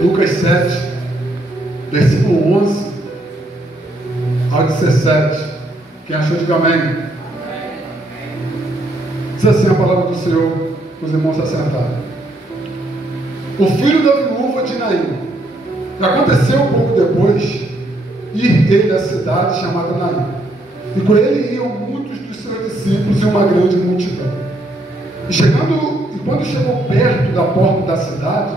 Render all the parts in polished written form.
Lucas 7, versículo 11 ao 17. Quem achou, diga amém. Diz assim a palavra do Senhor, os irmãos se assentaram. O filho da viúva de Naim. E aconteceu um pouco depois, ir ele à cidade chamada Naim. E com ele iam muitos dos seus discípulos e uma grande multidão. E quando chegou perto da porta da cidade,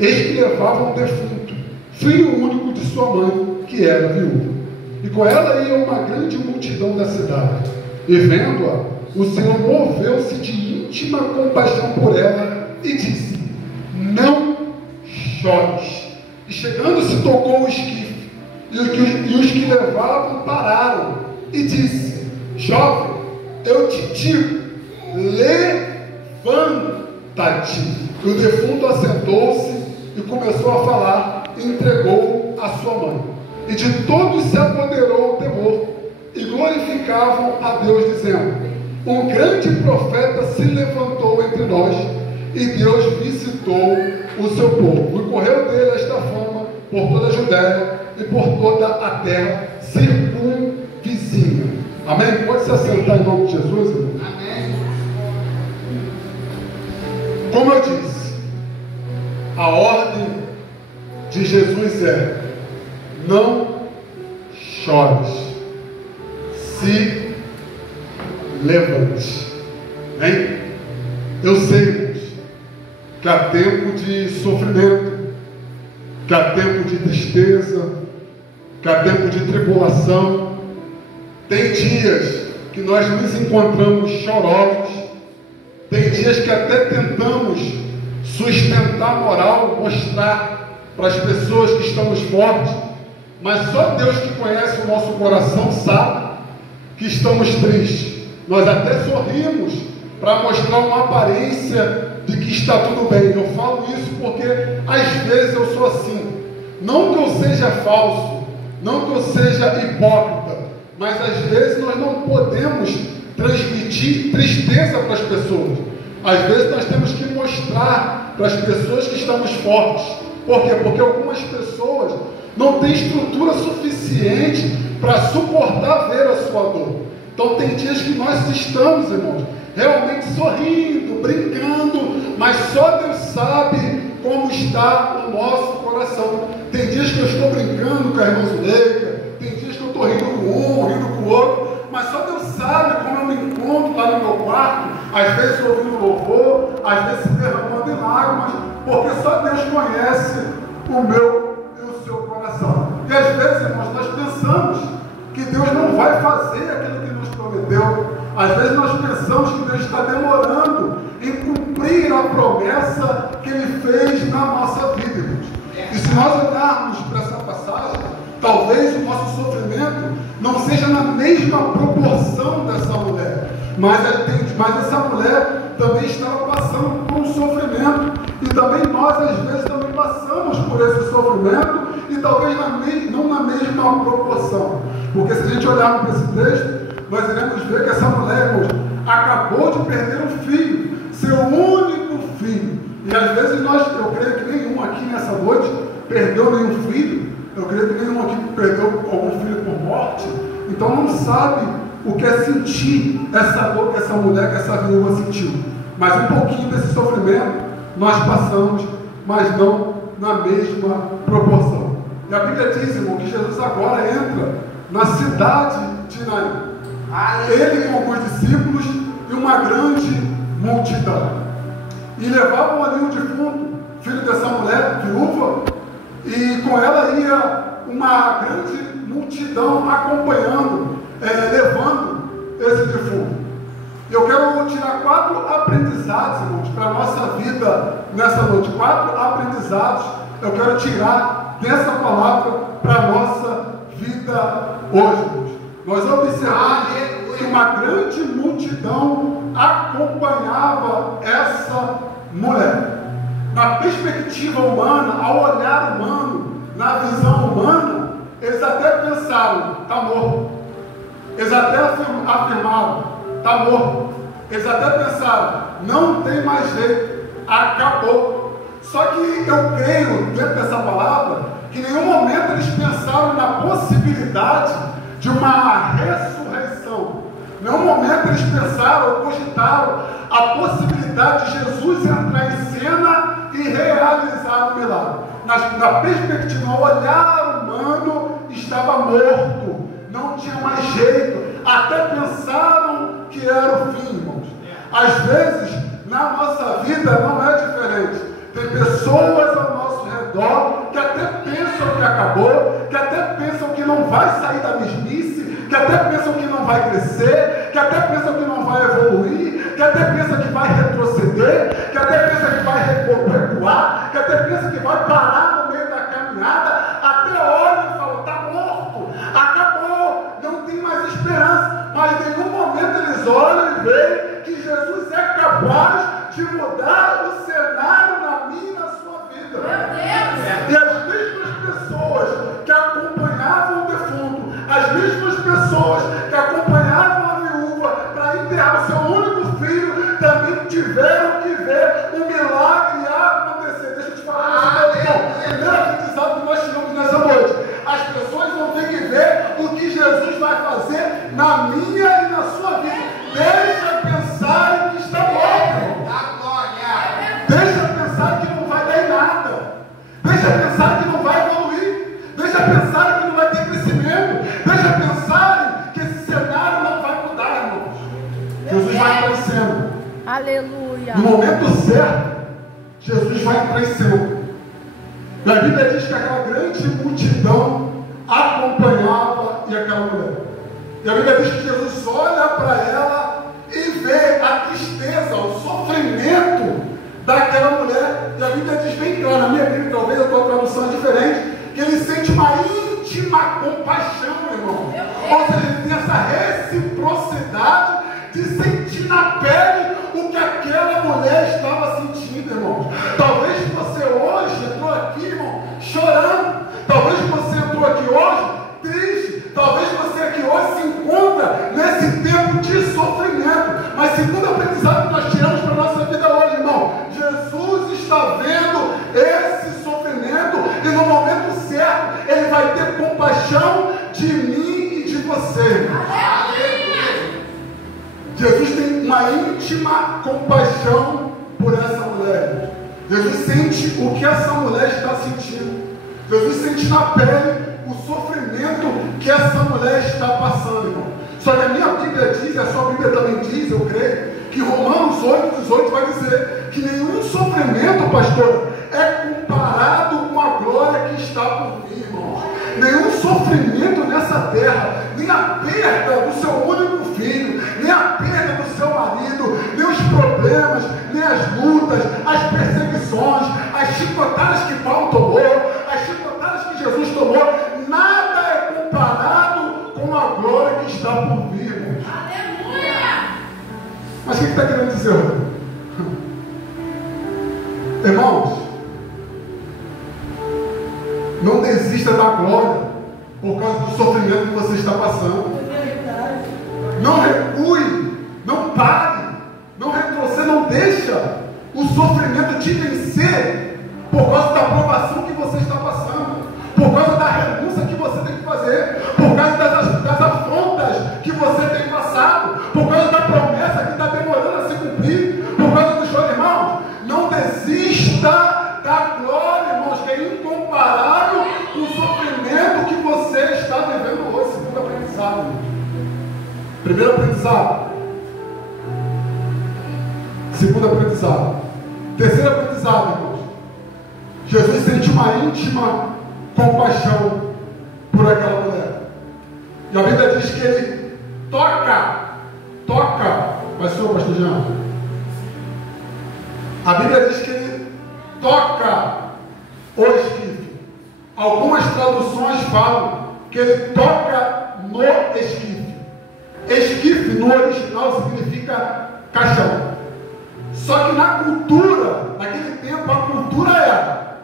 eis que levavam um defunto, filho único de sua mãe, que era viúva. E com ela ia uma grande multidão da cidade. E vendo-a, o Senhor moveu-se de íntima compaixão por ela e disse: não chores. E chegando-se, tocou o esquife, e os que levavam pararam, e disse: jovem, eu te digo, levanta-te. E o defunto assentou-se e começou a falar, e entregou a sua mãe. E de todos se apoderou o temor, e glorificavam a Deus, dizendo: um grande profeta se levantou entre nós, e Deus visitou o seu povo. E correu dele esta fama por toda a Judéia e por toda a terra circunvizinha. Amém? Pode se assentar em nome de Jesus, irmão? Amém. Como eu disse, a ordem de Jesus é: não chores, se levante. Amém? Eu sei, irmãos, que há tempo de sofrimento, que há tempo de tristeza, que há tempo de tribulação. Tem dias que nós nos encontramos chorosos, tem dias que até tentamos sustentar a moral, mostrar para as pessoas que estamos fortes, mas só Deus que conhece o nosso coração sabe que estamos tristes. Nós até sorrimos para mostrar uma aparência de que está tudo bem. Eu falo isso porque às vezes eu sou assim. Não que eu seja falso, não que eu seja hipócrita, mas às vezes nós não podemos transmitir tristeza para as pessoas. Às vezes nós temos que mostrar para as pessoas que estamos fortes. Por quê? Porque algumas pessoas não têm estrutura suficiente para suportar ver a sua dor. Então tem dias que nós estamos, irmãos, realmente sorrindo, brincando, mas só Deus sabe como está o nosso coração. Tem dias que eu estou brincando com a irmã Zuleika, tem dias que eu estou rindo com um, rindo com o outro, mas só Deus sabe como eu me encontro lá no meu quarto, às vezes ouvindo louvor, às vezes se derramando em lágrimas, porque só Deus conhece o meu e o seu coração. E às vezes, irmãos, nós pensamos que Deus não vai fazer aquilo que nos prometeu. Às vezes nós pensamos que Deus está demorando em cumprir a promessa que Ele fez na nossa vida, irmãos. E se nós olharmos para essa passagem, talvez o nosso sofrimento não seja na mesma proporção dessa mulher, mas essa mulher também estava passando por um sofrimento, e também nós às vezes também passamos por esse sofrimento, e talvez não na mesma proporção, porque se a gente olhar para esse texto, nós iremos ver que essa mulher, irmãos, acabou de perder um filho, seu único filho. E às vezes eu creio que nenhum aqui nessa noite perdeu nenhum filho. Eu creio que nenhum aqui perdeu algum filho por morte. Então não sabe o que é sentir essa dor que essa mulher, que essa viúva sentiu. Mas um pouquinho desse sofrimento nós passamos, mas não na mesma proporção. E a Bíblia diz, irmão, que Jesus agora entra na cidade de Naim. Ele com alguns discípulos e uma grande multidão. E levavam ali um defunto, filho dessa mulher, viúva, e com ela ia uma grande multidão acompanhando, levando esse defunto. Eu quero tirar 4 aprendizados, irmãos, para a nossa vida nessa noite. 4 aprendizados eu quero tirar dessa palavra para a nossa vida hoje, irmãos. Nós observamos que uma grande multidão acompanhava essa mulher. Na perspectiva humana, ao olhar humano, na visão humana, eles até pensaram: está morto. Eles até afirmaram: está morto. Eles até pensaram: não tem mais jeito, acabou. Só que eu creio, dentro dessa palavra, que em nenhum momento eles pensaram na possibilidade de uma ressurreição. Em nenhum momento eles pensaram ou cogitaram a possibilidade de Jesus entrar em cena e realizar o milagre. Na perspectiva, o olhar humano estava morto, não tinha mais jeito. Até pensaram que era o fim, irmãos. Às vezes, na nossa vida não é diferente. Tem pessoas ao nosso redor que até pensam que acabou, que até pensam que não vai sair da mesmice, que até pensam que não vai crescer, que até pensam que não vai evoluir, que até pensam que vai retroceder, que até pensam que vai recuar, que até pensam que vai parar no meio da caminhada, até olham e falam, está morto, acabou, não tem mais esperança. Mas em nenhum momento eles olham e veem que Jesus é capaz de mudar o cenário na minha e na sua vida. E as mesmas pessoas que acompanhavam o defunto, as mesmas pessoas que acompanhavam a viúva para enterrar o seu único filho, também tiveram que ver o milagre acontecer. Deixa eu te falar, o primeiro aprendizado que nós tivemos nessa noite. As pessoas vão ter que ver o que Jesus vai fazer na minha e na sua vida. Deixa pensar que está morto. Deixa pensar que não vai dar em nada. Deixa pensar que não vai evoluir. Deixa pensar que não vai ter crescimento. Deixa pensar que esse cenário não vai mudar, irmãos. Jesus vai entrar em cena. Aleluia. No momento certo, Jesus vai entrar em cena. E a Bíblia diz que aquela grande multidão acompanhava aquela mulher. E a Bíblia diz que Jesus olha para ela e vê a tristeza, o sofrimento daquela mulher. E a Bíblia diz bem claro, na minha Bíblia, talvez a tua tradução é diferente, que ele sente uma íntima compaixão, meu irmão. Ou seja, ele tem essa reciprocidade de sentir na pele o que aquela mulher estava sentindo, irmão. Talvez você hoje entrou aqui, irmão, chorando. Talvez você entrou aqui hoje triste. Talvez você aqui hoje se encontra nesse tempo de sofrimento. Mas segundo aprendizado que nós tiramos para a nossa vida hoje, irmão, Jesus está vendo esse sofrimento e no momento certo Ele vai ter compaixão de mim e de você. Jesus tem uma íntima compaixão por essa mulher. Jesus sente o que essa mulher está sentindo. Jesus sente na pele o sofrimento que essa mulher está passando, irmão. Só que a minha Bíblia diz, a sua Bíblia também diz, eu creio, que Romanos 8:18 vai dizer que nenhum sofrimento, pastor, é comparado com a glória que está por vir, irmão. Nenhum sofrimento nessa terra, nem a perda do seu único filho, nem a perda do seu marido, nem os problemas, nem as lutas, as perseguições, as chicotadas que Paulo tomou, as chicotadas que Jesus tomou, nada é comparado com a glória que está por vir, irmãos. Aleluia! Mas o que está querendo dizer, Rodrigo? Irmãos, não desista da glória por causa do sofrimento que você está passando. Não recue, não pare, não retroceda, não deixa o sofrimento te vencer por causa da provação que você está passando, por causa da renúncia que você tem que fazer, por causa das afrontas que você tem passado, por causa da promessa que está demorando a se cumprir, por causa do choro, irmãos. Não desista da glória, irmãos, que é incomparável com o sofrimento que você está vivendo hoje. Segundo aprendizado, primeiro aprendizado, segundo aprendizado, terceiro aprendizado, irmãos. Jesus sente uma íntima compaixão por aquela mulher. E a Bíblia diz que ele toca, vai ser o pastor Jean. A Bíblia diz que ele toca o esquife. Algumas traduções falam que ele toca no esquife. Esquife no original significa caixão. Só que na cultura, naquele tempo, a cultura era: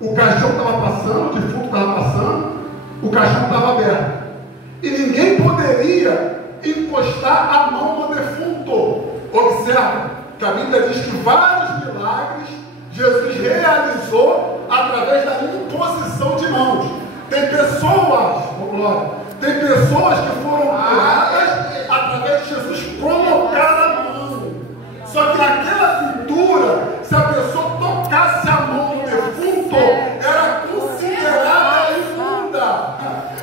o caixão estava passando, o defunto estava passando, o caixão estava aberto. E ninguém poderia encostar a mão no defunto. Observa que a Bíblia diz que vários milagres Jesus realizou realizou através da imposição de mãos. Tem pessoas, glória, tem pessoas que foram curadas através de Jesus colocar a mão. Só que naquela pintura, se a pessoa tocasse a mão do defunto, era considerada imunda.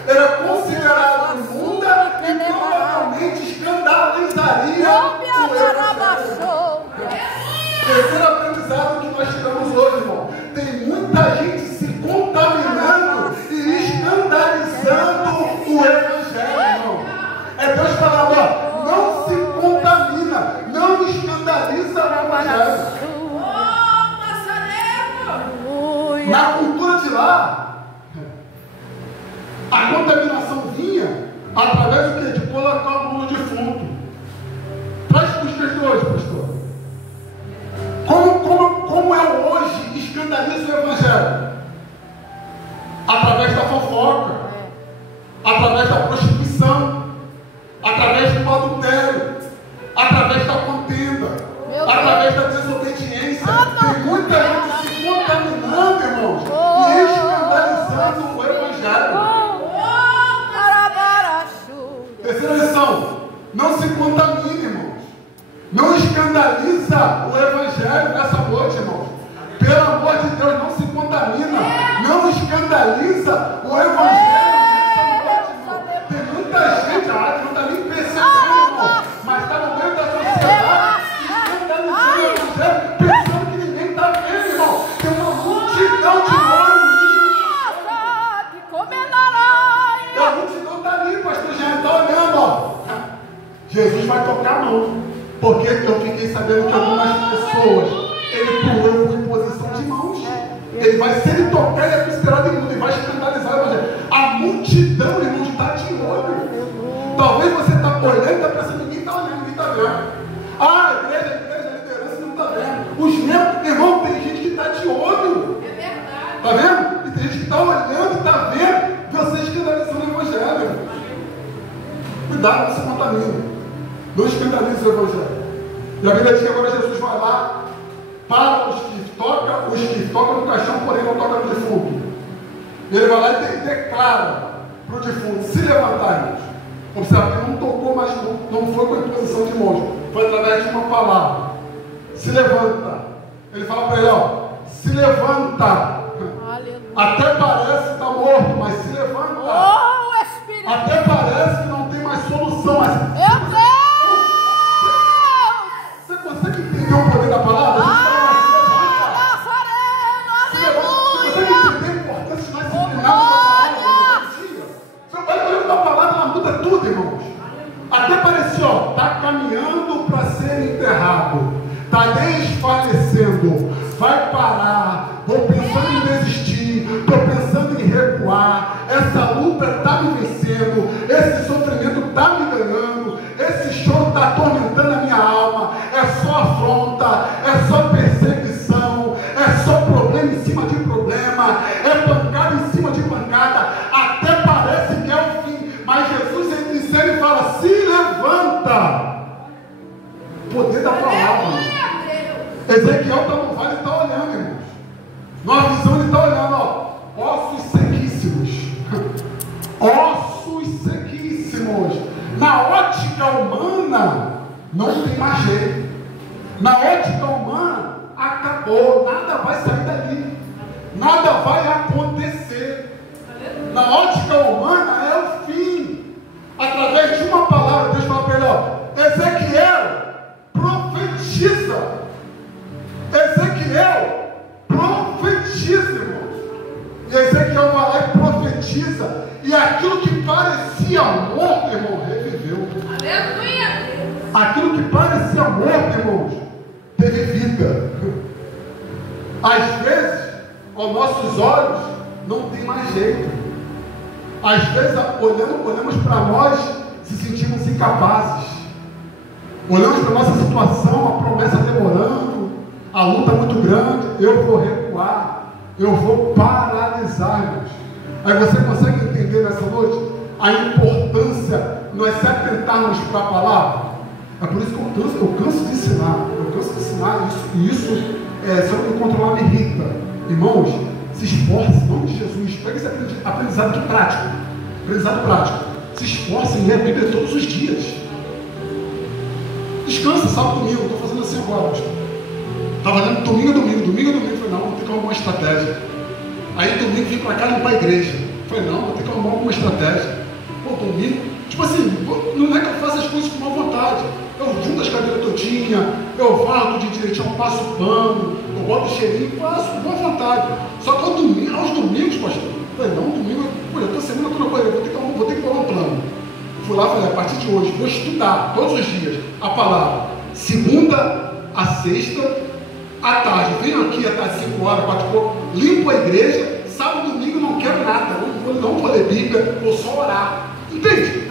Era considerada imunda e provavelmente escandalizaria o evangelho. Terceiro aprendizado que nós tiramos hoje, irmão. Tem muita gente se contaminando e escandalizando o evangelho, irmão. É Deus falando, ó, não se contamina, não escandaliza o evangelho. Na cultura de lá, a contaminação vinha através do quê? De colocar a mão no defunto. Traz para os dias de hoje, pastor. Como eu hoje escandalizo o evangelho? Através da fofoca, através da prostituição, através do adultério, através da contenda, através da desobediência. Tem muita gente se contaminando, irmãos, e escandalizando o evangelho. Terceira lição: não se contamine, irmãos. Não escandaliza o evangelho nessa noite, irmãos. Pelo amor de Deus, não se contamina. Não escandaliza o evangelho nessa noite, irmão. Tem muita gente que não está nem percebendo, irmão, mas está no meio da sociedade escandalizando o evangelho, pensando que ninguém está vendo, irmão. Tem uma multidão de olhos. E a multidão está ali, pastor Jean, está olhando, ó. Jesus vai tocar a mão. Porque eu fiquei sabendo que algumas pessoas, ele pulou por imposição de mãos. Ele vai, se ele tocar, ele é considerado imundo, ele vai escandalizar o evangelho. A multidão, irmãos, está de olho. Talvez você está olhando e está pensando, ninguém está olhando, ninguém está vendo. Ah, a liderança não está vendo. Os membros, irmão, tem gente que está de olho. É verdade. Está vendo? E tem gente que está olhando e está vendo você escandalizando o evangelho. Cuidado, não se contamina. Não escandaliza o evangelho. E a Bíblia diz que agora Jesus vai lá para os que tocam no caixão, porém não tocam no defunto. Ele vai lá e declara para o defunto se levantar, irmãos. Observe que não tocou, mas não foi com a imposição de mãos, foi através de uma palavra. Se levanta. Ele fala para ele, ó, se levanta. Aleluia. Até parece que está morto, mas se levanta. Oh, Espírito. Até parece que não tem mais solução. Mas você que entendeu o poder da palavra, você que entendeu a importância de nós ensinarmos a palavra, a palavra ela muda tudo, irmãos. Até parecia, ó, está caminhando para ser enterrado, está desfalecendo, vai parar, estou pensando em desistir, estou pensando em recuar, essa luta está me vencendo, esse sofrimento está me ganhando, esse choro está atormentando a minha alma, é só afronta, é só perseguição, é só problema em cima de problema, é pancada em cima de pancada, até parece que é o fim, mas Jesus entra em cena e fala, se levanta. Poder da palavra. Ezequiel está no vale e está olhando, irmãos. Numa visão ele está olhando, ó, ossos sequíssimos. Ossos sequíssimos. Na ótica humana, não tem mais jeito. Na ótica humana, acabou. Nada vai sair dali. Nada vai acontecer. Na ótica humana, é o fim. Através de uma palavra, Deus fala para ele, ó, Ezequiel, profetiza. Ezequiel, profetiza, irmãos. E Ezequiel vai lá e profetiza. E aquilo que parecia morto, irmão, reviveu. Aleluia! Aquilo que parecia morto, irmãos, teve vida. Às vezes, aos nossos olhos, não tem mais jeito. Às vezes, olhamos para nós, se sentimos incapazes. Olhamos para a nossa situação, a promessa demorando, a luta muito grande, eu vou recuar, eu vou paralisar, irmãos. Aí você consegue entender nessa noite a importância de nós se atentarmos para a palavra? É por isso que eu canso de ensinar isso, se eu não me controlar me irrita. Irmãos, se esforcem, em nome de Jesus. Pega esse aprendizado aqui prático. Aprendizado prático. Se esforcem em ler a Bíblia todos os dias. Descansa, sábado, domingo. Estou fazendo assim agora. Estava lendo domingo a domingo. Falei, não, vou ter que arrumar uma estratégia. Aí domingo vim para cá limpar a igreja. Falei, não, vou ter que arrumar alguma estratégia. Pô, domingo. Tipo assim, não é que eu faço as coisas com má vontade. Eu junto as cadeiras todinhas, eu varro tudo direitinho, eu passo o pano, eu boto o cheirinho, faço com boa vontade. Só que aos domingos, pastor, eu falei, não, domingo, pô, eu tô semana toda corrida, vou ter que bolar um plano. Fui lá e falei, a partir de hoje, vou estudar todos os dias a palavra, segunda a sexta, à tarde, venho aqui até 5 horas, 4 e pouco, limpo a igreja, sábado, domingo, não quero nada, não vou ler Bíblia, vou só orar. Entende?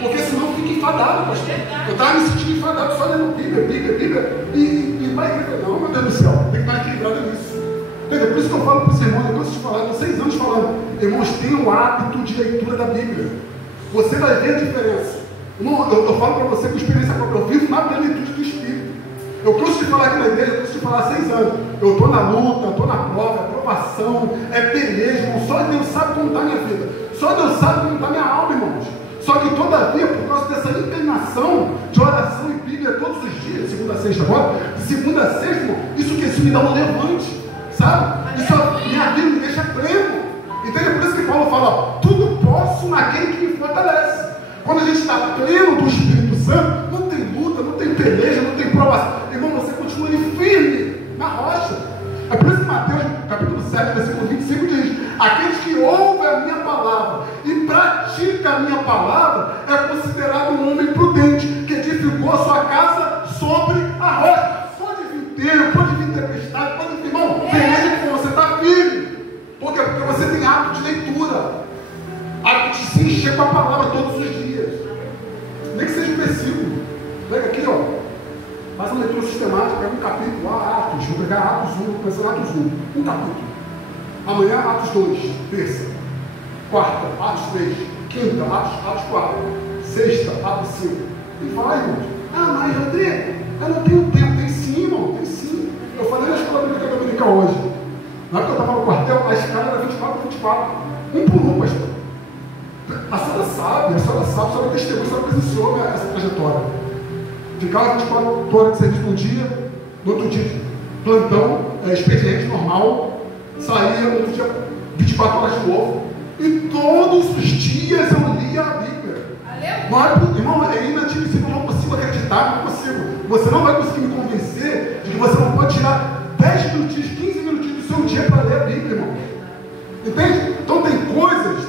Porque senão fica enfadado, pastor. Eu estava me sentindo enfadado só lendo Bíblia e vai igreja. Não, meu Deus do céu, tem que estar equilibrado nisso. Entendeu? Por isso que eu falo para os irmãos, depois de falar, com 6 anos falando, irmãos, tenham o hábito de leitura da Bíblia. Você vai ver a diferença. Irmão, eu falo para você com experiência própria, eu vivo na plenitude do Espírito. Eu canso de falar aqui na igreja, eu canso de falar há 6 anos. Eu estou na luta, estou na prova, é provação, é peleja, irmão. Só Deus sabe como está a minha vida. Só Deus sabe como está a minha alma, irmãos. Só que todavia, por causa dessa inclinação de oração e Bíblia todos os dias, segunda a sexta agora, de segunda a sexta, irmão, isso me dá um levante, sabe? Isso minha vida me deixa pleno. Entende? Por isso que Paulo fala, ó, tudo posso naquele que me fortalece. Quando a gente está pleno do Espírito Santo, não tem luta, não tem peleja, não tem provação. Irmão, você continua ali firme na rocha. É por isso que Mateus, capítulo 7, versículo 25 diz, aqueles que ouvem a minha palavra e praticam a minha palavra é considerado um homem prudente, que edificou a sua casa sobre a rocha. Pode vir tempo, pode vir tempestade, pode vir, irmão, beleza que você está firme. Por quê? Porque você tem hábito de leitura, hábito de se encher com a palavra todos os dias. Nem que seja um versículo. Pega aqui, ó. Faz uma leitura sistemática, pega um capítulo, Atos, vou pegar Atos 1, começar Atos 1, um capítulo. Amanhã, Atos 2, terça. Quarta, Atos 3. Quinta, Atos 4. Sexta, Atos 5. E vai, irmãos. Ah, mas Rodrigo, eu não tenho tempo. Tem sim, irmão, tem sim. Eu falei na escola bíblica dominical hoje. Na época que eu estava no quartel, a escala era 24. Um por um, pastor. A senhora sabe, a senhora testemunha, a senhora presenciou essa trajetória. Ficava 24 horas de serviço no dia, no outro dia, plantão, expediente normal, saía no outro dia, 24 horas de novo. E todos os dias eu lia a Bíblia. Não é, irmão, é inadmissível, eu não consigo acreditar, não consigo. Você não vai conseguir me convencer de que você não pode tirar 10 minutinhos, 15 minutinhos do seu dia para ler a Bíblia, irmão. Entende? Então tem coisas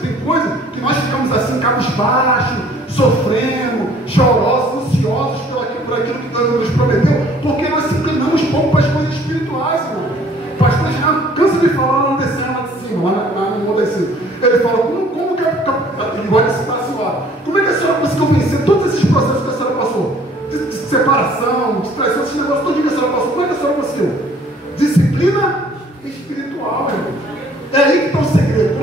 que nós ficamos assim, cabisbaixos, sofrendo, chorosos, ansiosos por aquilo que Deus nos prometeu, porque nós se inclinamos pouco para as coisas espirituais, irmão. O pastor Jean cansa de falar lá descendo lá de cima, lá no monte de cima. Ele fala, como que ele gosta de citar a senhora, como é que a senhora conseguiu vencer todos esses processos que a senhora passou? De separação, de traição, esses negócios todos que a senhora passou, como é que a senhora conseguiu? Disciplina espiritual, irmão. É aí que está o segredo.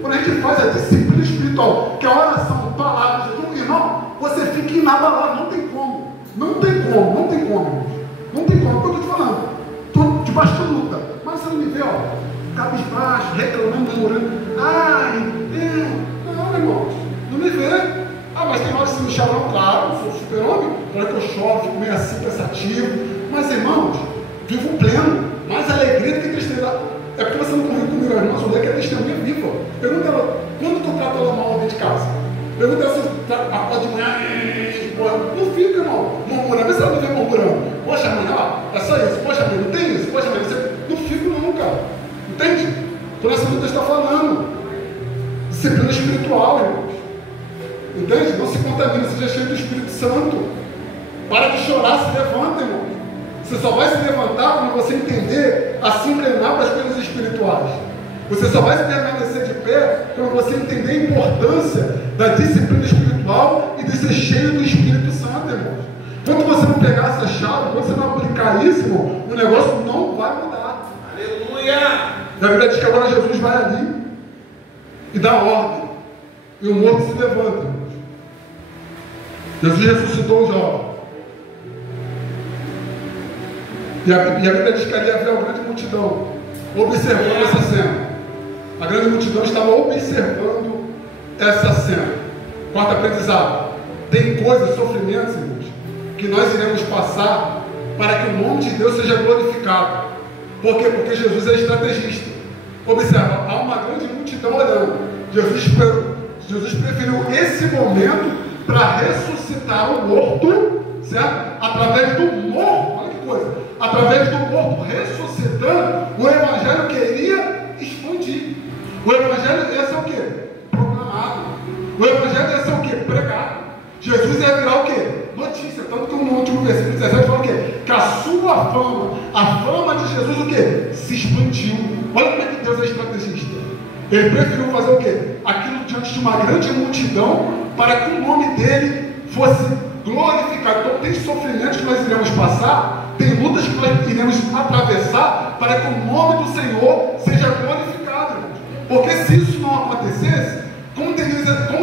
Quando a gente faz a disciplina espiritual, que é a oração, palavras, irmão, você fica inabalável, não tem como. Não tem como, irmão. Não tem como, eu estou te falando. Estou debaixo de luta. Mas você não me vê, ó, cabisbaixo, reclamando, murmurando. Não, irmão, não me vê. Ah, mas tem hora que você me chama, claro, eu sou super-homem, na hora que eu choro, fico meio assim, pensativo. Mas, irmãos, vivo pleno, mais alegria do que tristeza. É porque você não convive comigo, a irmã Zulé, que é testemunha viva. Pergunta ela, quando tu trata ela mal dentro de casa? Pergunta ela se acorda de manhã, não fica, irmão, murmurando. Vê se ela não vem murmurando. Poxa, mãe, ó, é só isso. Poxa, mãe, não tem isso. Poxa, mãe, você não fica não, cara. Entende? Por essa luta está falando. Disciplina espiritual, irmãos. Entende? Não se contamina, seja cheio do Espírito Santo. Para de chorar, se levanta, irmão. Você só vai se levantar quando você entender a se inclinar para as coisas espirituais. Você só vai se permanecer de pé quando você entender a importância da disciplina espiritual e de ser cheio do Espírito Santo, irmãos. Quando você não pegar essa chave, quando você não aplicar isso, irmão, o negócio não vai mudar. Aleluia! A Bíblia diz que agora Jesus vai ali e dá ordem. E o morto se levanta, irmãos. Jesus ressuscitou o jovem. E a Bíblia diz que ali havia uma grande multidão. observando essa cena. A grande multidão estava observando essa cena. Quarto aprendizado. Tem coisas, sofrimentos, irmãos, que nós iremos passar para que o nome de Deus seja glorificado. Por quê? Porque Jesus é estrategista. Observa, há uma grande multidão olhando. Jesus preferiu esse momento para ressuscitar o morto, certo? Através do morto, olha que coisa, através do morto ressuscitando, o Evangelho queria expandir. O Evangelho ia ser o quê? Proclamado. O Evangelho ia ser o quê? Pregado. Jesus ia virar o quê? Notícia. Tanto que no último versículo 17 fala o quê? Que a sua fama, a fama de Jesus o quê? Se expandiu. Olha como é que Deus é estrategista. Ele preferiu fazer o quê? Aquilo diante de uma grande multidão para que o nome dele fosse glorificado. Então tem sofrimentos que nós iremos passar, tem lutas que nós iremos atravessar para que o nome do Senhor seja glorificado. Porque se isso não acontecesse, como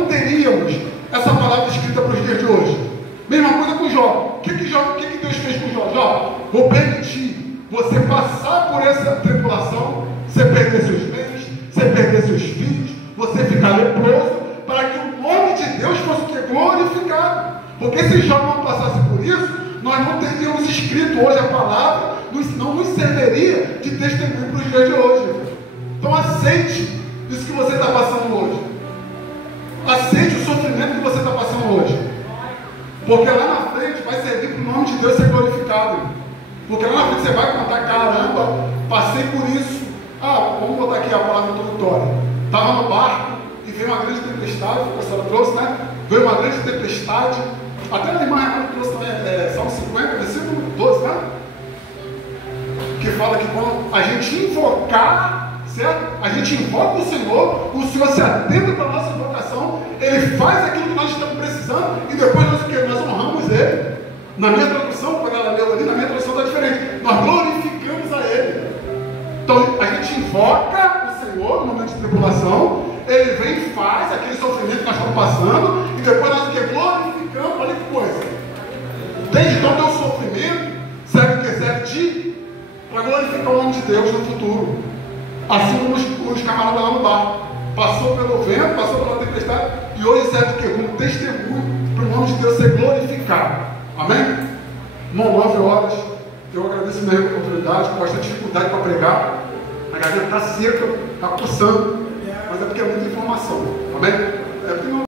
teríamos essa palavra escrita para os dias de hoje? Mesma coisa com Jó. O que Deus fez com Jó? Jó, vou permitir você passar por essa tribulação, você perder seus bens, você perder seus filhos, você ficar leproso, para que o nome de Deus fosse glorificado. Porque se Jó não passasse por isso, nós não teríamos escrito hoje a palavra, não nos serviria de testemunho para os dias de hoje. Então aceite isso que você está passando hoje. Aceite o sofrimento que você está passando hoje. Porque lá na frente vai servir para o nome de Deus ser glorificado. Porque lá na frente você vai contar, caramba, passei por isso. Vamos botar aqui a palavra introdutória. Estava no barco e veio uma grande tempestade, o pastor trouxe, né? Veio uma grande tempestade. Até a irmã Renata trouxe também, Salmo 50, versículo 12, né? Que fala que quando a gente invocar, certo? A gente invoca o Senhor se atenta para a nossa invocação, Ele faz aquilo que nós estamos precisando e depois nós honramos Ele. Na minha tradução, quando ela leu ali, na minha tradução está diferente. Nós glorificamos a Ele. Então a gente invoca o Senhor no momento de tribulação, Ele vem e faz aquele sofrimento que nós estamos passando e depois nós glorificamos. Olha que coisa. Desde então teu sofrimento serve o que? Serve para glorificar o nome de Deus no futuro. Assim como os camaradas lá no barco. Passou pelo vento, passou pela tempestade e hoje serve o quê? Como testemunho para o nome de Deus ser glorificado. Amém? 9 horas. Eu agradeço a minha oportunidade, com bastante dificuldade para pregar. A garganta está seca, está coçando, mas é porque é muita informação. Amém? É porque não